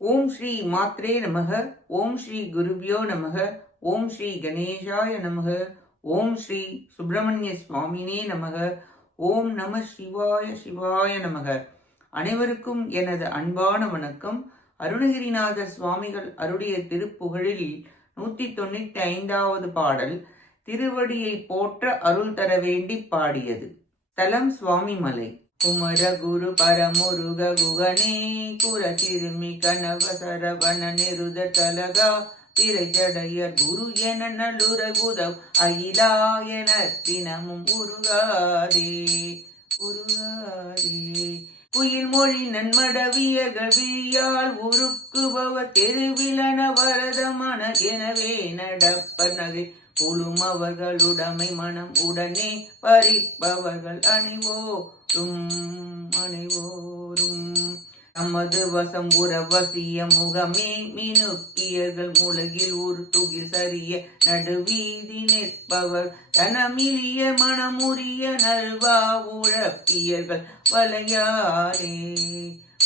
ஓம் ஸ்ரீ மாத்ரே நமக ஓம் ஸ்ரீ குருபியோ நமக ஓம் ஸ்ரீ கணேஷாய நமக ஓம் ஸ்ரீ சுப்பிரமணிய சுவாமினே நமக ஓம் நம சிவாய சிவாய நமக. அனைவருக்கும் எனது அன்பான வணக்கம். அருணகிரிநாத சுவாமிகள் அருடைய திருப்புகழில் நூற்றி தொண்ணூற்றி ஐந்தாவது பாடல் திருவடியை போற்ற அருள் தர வேண்டி பாடியது. தலம் சுவாமிமலை. குமர குரு பரமுருக குகணே குர திருமி கனவ சரவண நிருத தலகா திரைச்சடையர் குரு என நல்லுர குதவ் அயிலா என தினமும் உருகாதே உருகாதே. குயில் மொழி நன்மடவியர்கள் விழியால் உருக்குபவ தெருவிலன உழும் அவர்களுடமை மனம் உடனே பறிப்பவர்கள் அணிவோரும் அணிவோரும் நமது வசம் உறவசிய முகமே மினுக்கியர்கள் உலகில் ஒரு துகில் சரிய நடுவீதி நிற்பவர். தனமிலிய மனமுரிய நல்வா உழப்பியர்கள் வலையாலே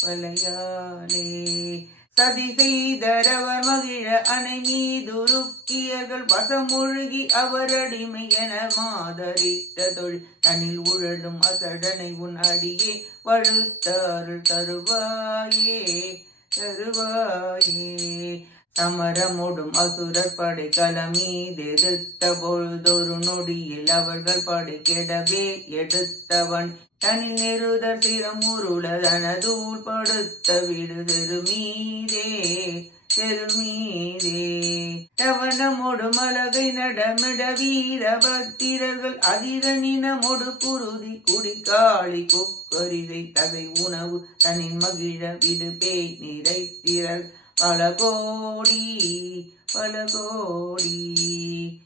வலையாலே சதி செய்தரவர் மகிழ அணை மீதுருக்கியர்கள் வசமொழுகி அவர் அடிமை என மாதரித்த தொழில் தனில் உழலும் அசடனை உன் அடியே வழுத்தாருள் தருவாயே தருவாயே. அமரமோடும் அசுரர் படை கலமீதெதிர்த்த பொழுதொரு நொடியில் அவர்கள் படை கெடவே எடுத்தவன். தனில் நெருதர் சிரம் உருளதனதூள் படுத்த விடு தெருமீதே தெருமீதே. தவனமொடு மலகை நடமிட வீர பத்திரர்கள் அதிரனினமொடு குருதி குடிக்காளி கொக்கரிதை தகை உணவு தனின் மகிழ விடு பேய் நிறைத்திரல் பல கோடி பல கோடி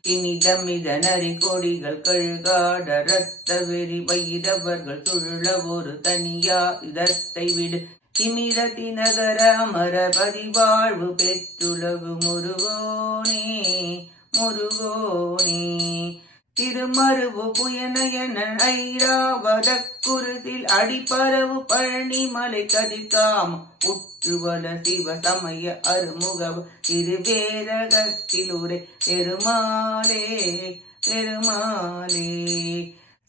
இனிதமித நரி கொடிகள் கழுகாட ரத்த வெறி வைரவர்கள் சுழல ஒரு தனியா இதத்தை விடு. திமிரதி நகர அமர பதிவாழ்வு பெற்றுலகு முருகோனே முருகோனே. திருமருவு புயனயன ஐராவத குருசில் அடிப்பரவு பழனி மலை கதிர்காம. உற்றுவல சிவ சமய அருமுகவ திருவேரகத்திலுரை பெருமாளே பெருமாளே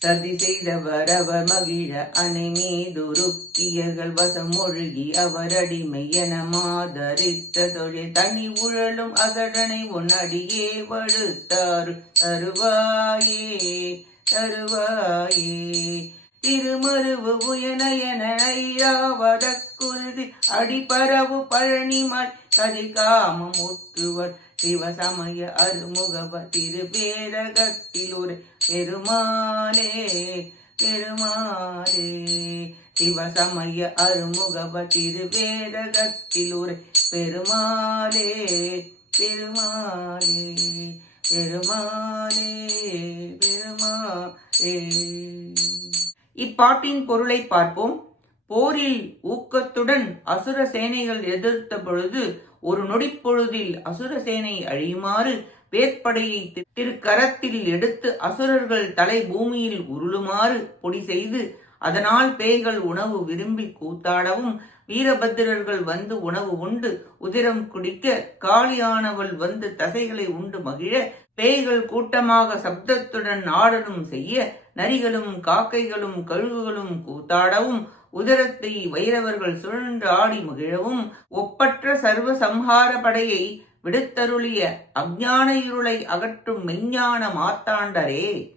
சதி செய்தவர் அவர் மகிழ அணை மீதுருக்கியர்கள் வசமொழுகி அவரடிமை என மாதரித்த தொழில் தனி உழலும் அகடனை உன்னடியே வழுத்தாரு தருவாயே தருவாயே. திருமருவு புயனயன ஐயாவத குருதி அடிப்பரவு பழனிமல் கதிகாமம் முற்றுவர் சிவசமய அருமுகவ திருபேரகத்தில் ஒரு பெருமாளே பெருமாளே. சிவசமய அருமுகவ திருவேதகத்தில் ஒரு பெருமாளே பெருமாளே பெருமாளே பெருமாளே. இப்பாட்டின் பொருளை பார்ப்போம். போரில் ஊக்கத்துடன் அசுர சேனைகள் எதிர்த்த பொழுது ஒரு நொடிப்பொழுதில் அசுர சேனை அழியுமாறு வேற்படையை திருக்கரத்தில் எடுத்து அசுரர்கள் தலை பூமியில் உருளுமாறு பொடி செய்து அதனால் பேய்கள் உணவு விரும்பி கூத்தாடவும் வீரபத்திரர்கள் வந்து உணவு உண்டு உதிரம் குடிக்க காளியானவள் வந்து தசைகளை உண்டு மகிழ பேய்கள் கூட்டமாக சப்தத்துடன் ஆடலும் செய்ய நரிகளும் காக்கைகளும் கழுகுகளும் கூத்தாடவும் உதரத்தை வைரவர்கள் சுழன்று ஆடி மகிழவும் ஒப்பற்ற சர்வ சம்ஹார படையை விடுத்தருளிய அஞ்ஞான இருளை அகற்றும் மெஞ்ஞான மாத்தாண்டரே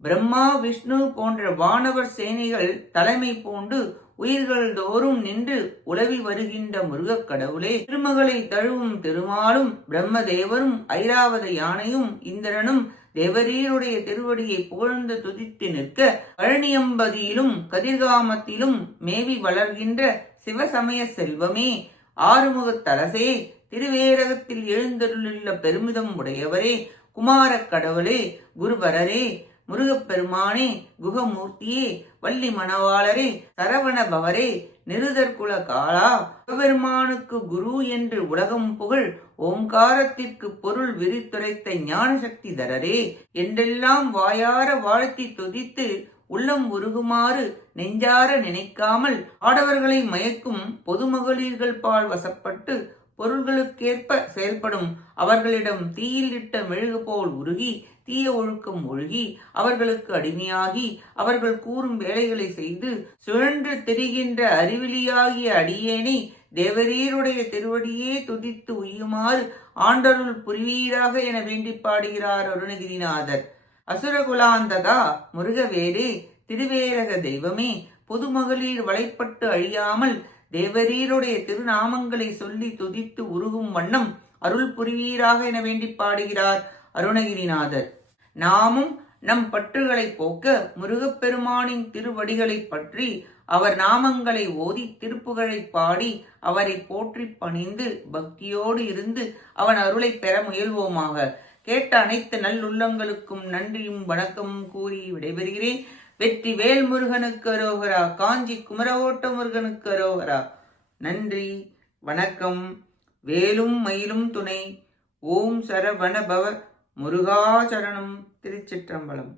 பிரம்மா விஷ்ணு போன்ற வானவர் சேனைகள் தலைமை பூண்டு உயிர்கள் தோறும் நின்று உலவி வருகின்ற முருகக் கடவுளே. திருமகளை தழுவும் திருமாலும் பிரம்மதேவரும் ஐராவத யானையும் இந்திரனும் தேவரீருடைய திருவடியை புகழ்ந்து துதித்து நிற்க பழனியம்பதியிலும் கதிர்காமத்திலும் மேவி வளர்கின்ற சிவசமய செல்வமே. ஆறுமுகத்தரசே திருவேரகத்தில் எழுந்தருளுள்ள பெருமிதம் உடையவரே குமாரக் கடவுளே குருபரரே முருகப்பெருமானே குகமூர்த்தியே வள்ளி மணவாளரே சரவண பவரே நிருதர் குல காலா சிவபெருமானுக்கு குரு என்று உலகம் புகழ் ஓங்காரத்திற்கு பொருள் விரித்துரைத்த ஞான சக்தி தரரே என்றெல்லாம் வாயார வாழ்த்தி துதித்து உள்ளம் உருகுமாறு நெஞ்சார நினைக்காமல் ஆடவர்களை மயக்கும் பொதுமகளிர்கள் பால் வசப்பட்டு பொருள்களுக்கேற்ப செயல்படும். அவர்களிடம் தீயில் இட்ட மெழுகு போல் உருகி தீய ஒழுக்கம் ஒழுகி அவர்களுக்கு அடிமையாகி அவர்கள் கூறும் வேலைகளை செய்து சுழன்று திரிகின்ற அறிவிலியாகிய அடியேனை தேவரீருடைய திருவடியே துதித்து உய்யுமாறு ஆண்டருள் புரிவீராக என வேண்டி பாடுகிறார் அருணகிரிநாதர். அசுரகுலாந்தகா முருகவேரே திருவேரக தெய்வமே பொதுமகளிர் வலைப்பட்டு அழியாமல் தேவரீருடைய திருநாமங்களை சொல்லி துதித்து உருகும் வண்ணம் அருள் புரிவீராக என வேண்டி பாடுகிறார் அருணகிரிநாதர். நாமும் நம் பற்றுகளை போக்க முருகப்பெருமானின் திருவடிகளை பற்றி அவர் நாமங்களை ஓதி திருப்புகழை பாடி அவரை போற்றி பணிந்து பக்தியோடு இருந்து அவன் அருளை பெற முயல்வோமாக. கேட்ட அனைத்து நல்லுள்ளங்களுக்கும் நன்றியும் வணக்கமும் கூறி விடைபெறுகிறேன். வெற்றி வேல் முருகனுக்கு அரோகரா காஞ்சி குமரவோட்ட முருகனுக்கு அரோகரா. நன்றி வணக்கம். வேலும் மயிலும் துணை. ஓம் சரவண பவ முருகாச்சரணம் திருச்சிற்றம்பலம்.